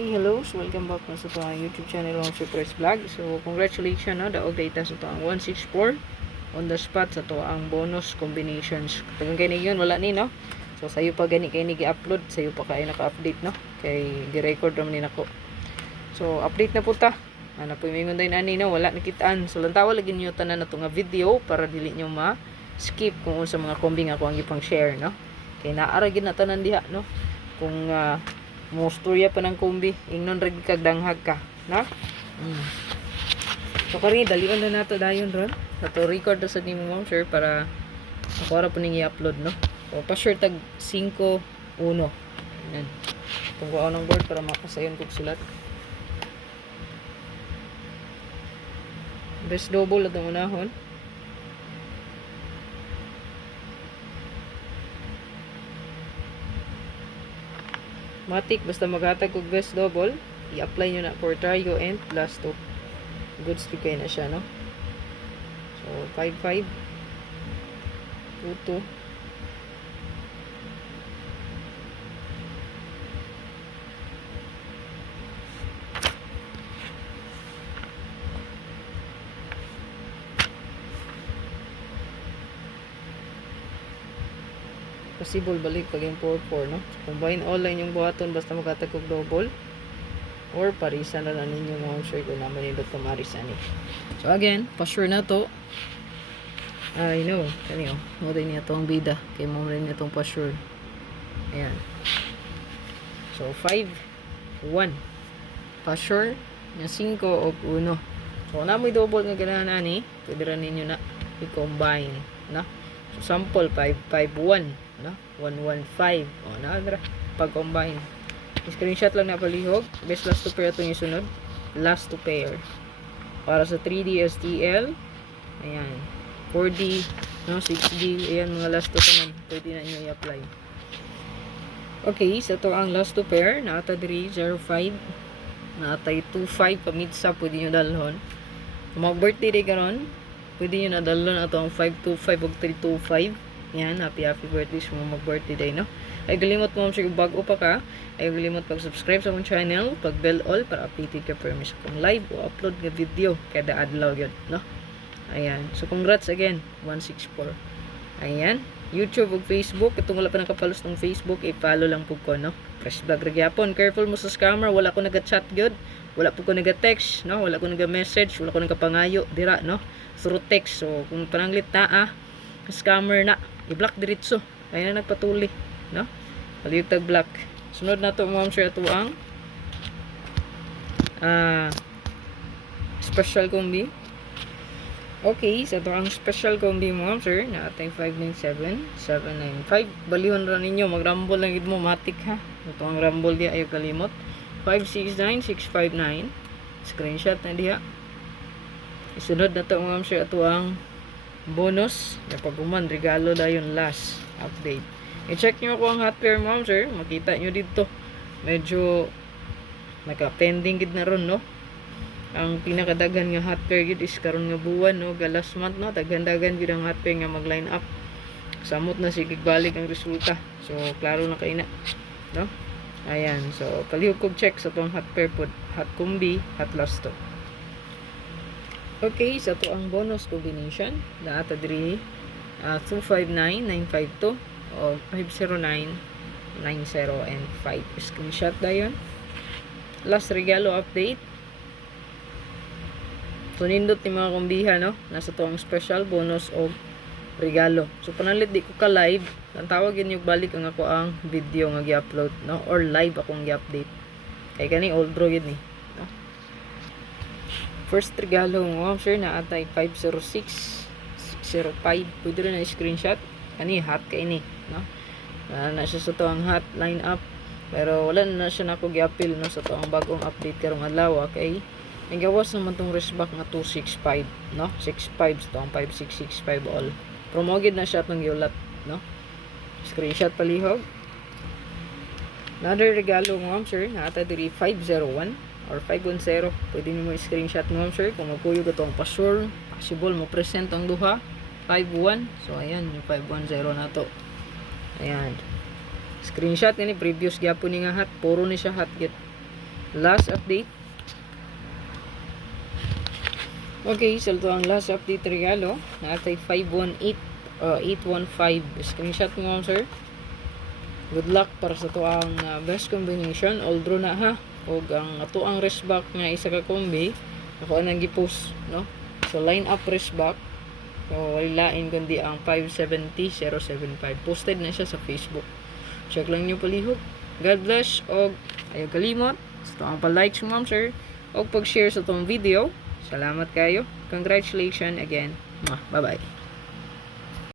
Okay, hello. So, welcome back na sa itong YouTube channel ng Surprise Vlog. So, congratulations na. Daog data sa itong 164 on the spot sa ito ang bonus combinations. Kung kaya yun, wala ni, no? So, sa'yo pa gani kayo nag-upload. Sa'yo pa kayo naka-update, no? Kay gi-record naman din ako. So, update na po ta. Ano po yung tayo na no? Wala nakitaan. So, lantawa lagi nyo tanan na ito nga video para dili nyo ma-skip kung sa mga combing ako ang ipang share, no? Kaya naaragin na tanan diha, no? Kung mo storya pa ng kumbi ingnon rag kag danghag ka na so kani dalion na nato dayon ron nato record na sa nimo ma'am sir para ako po ning i-upload no so pa sure tag 5-1 yan kung kuha ng board para makasayon kog sulat best double at ang unahon matik basta maghatag og best double i-apply nyo na for trio and plus 2 goods to kayo na siya no so 5-5 2-2 possible balik pag yung 4-4 no so, combine all line yung buhaton basta maghatag og double or parisa na lang ninyo mga sure kung naman nindot kamaris ani so again pa sure na to I know kaniyo mo din niya tong bida kay mo rin niya tong pa sure ayan so 5-1 pa sure na 5 og 1 so namoy double nga ganahan ani pwede ra ninyo na i-combine na so sample 5-5-1 no 1-1-5 o na pag-combine screenshot lang na palihog best last to pair itong isunod last to pair para sa 3D STL ayan 4D no 6D ayan mga last to tanan pwede na nyo i-apply okay so ito ang last to pair naata 3-0-5 naatay 2-5 pamitsa pwede nyo dalhon kung mag birthday day karon pwede nyo na dalhon ato ang 5-2-5 o 3-2-5 yan, happy birthday sa mga mag-birthday day, no? Ay galimot mo siya bago pa ka. Ay galimot pag-subscribe sa mong channel, pag-bell all para updated ka per sa kung live o upload nga video kada adlaw yun, no? Ayan. So congrats again, 164. Ayan. YouTube ug Facebook, itong wala pa nakapalos ng Facebook, i-follow lang po ko, no? Fresh vlog magyapon. Careful mo sa scammer, wala ko naga-chat good. Wala po ko naga-text, no? Wala ko naga-message, wala ko naga-pangayo, dira, no? Through text. So kung pananglit na scammer na i-block diretso ay na nagpatuli no palihog tag block sunod na to ma'am sir ato ang special combi okay sa to ang special combi ma'am sir na atay 597 795 balihon ra ninyo mag-rumble lang gid mo matik ha ito ang rumble di ayo kalimot 569 659 screenshot na diha isunod na to ma'am sir ato ang bonus na paguman regalo dayon last update i-check nyo ako ang hot pair ma'am sir makita nyo dito medyo naka-pending gid na ron no ang pinakadagan nga hot pair gid is karon nga buwan no last month no daghan-daghan gid ang hot pair nga mag-line up samot na sige balik ang resulta so klaro na kay na no ayan so palihog kog check sa tong hot pair pod hot combi hot last to. Okay, sa to ang bonus combination na ata diri 259952 o 50990 and 5 screenshot dayon last regalo update so nindot ni mga kumbiha no nasa to ang special bonus o regalo so panalit di ko ka live ang tawagin yung balik ang ako ang video nga gi-upload no or live akong gi-update kay kani old draw yun eh first regalo mo sir na atay 506 605 pwede rin na screenshot ani hot kay ni no na siya sa to ang hot line up pero wala na siya nako gi-appeal no sa to ang bagong update karong adlaw kay may gawas naman tong wristback nga 265 no 65 to ang 5665 all promogid na siya tong yulat no screenshot palihog another regalo mo sir na ata diri 501 or 510 pwede nyo screenshot mo sir kung magpuyo ka itong password possible mo present ang duha 51 so ayan yung 510 na to ayan Screenshot ni previous gyapon ni nga hat, puro ni siya hat git. last update. Okay, so ito ang last update regalo. Natay 815. Screenshot mo, ma'am sir. Good luck para sa to ang best combination. All draw na ha. O ang ato ang wrist back nga isa ka kombi. Ako anang gipost, no? So line up wrist back. So walain kundi ang 570075. Posted na siya sa Facebook. Check lang nyo palihog. God bless. O ayaw kalimot. Ito ang pa-like mo, ma'am sir. O pag-share sa itong video. Salamat kayo. Congratulations again. Bye-bye.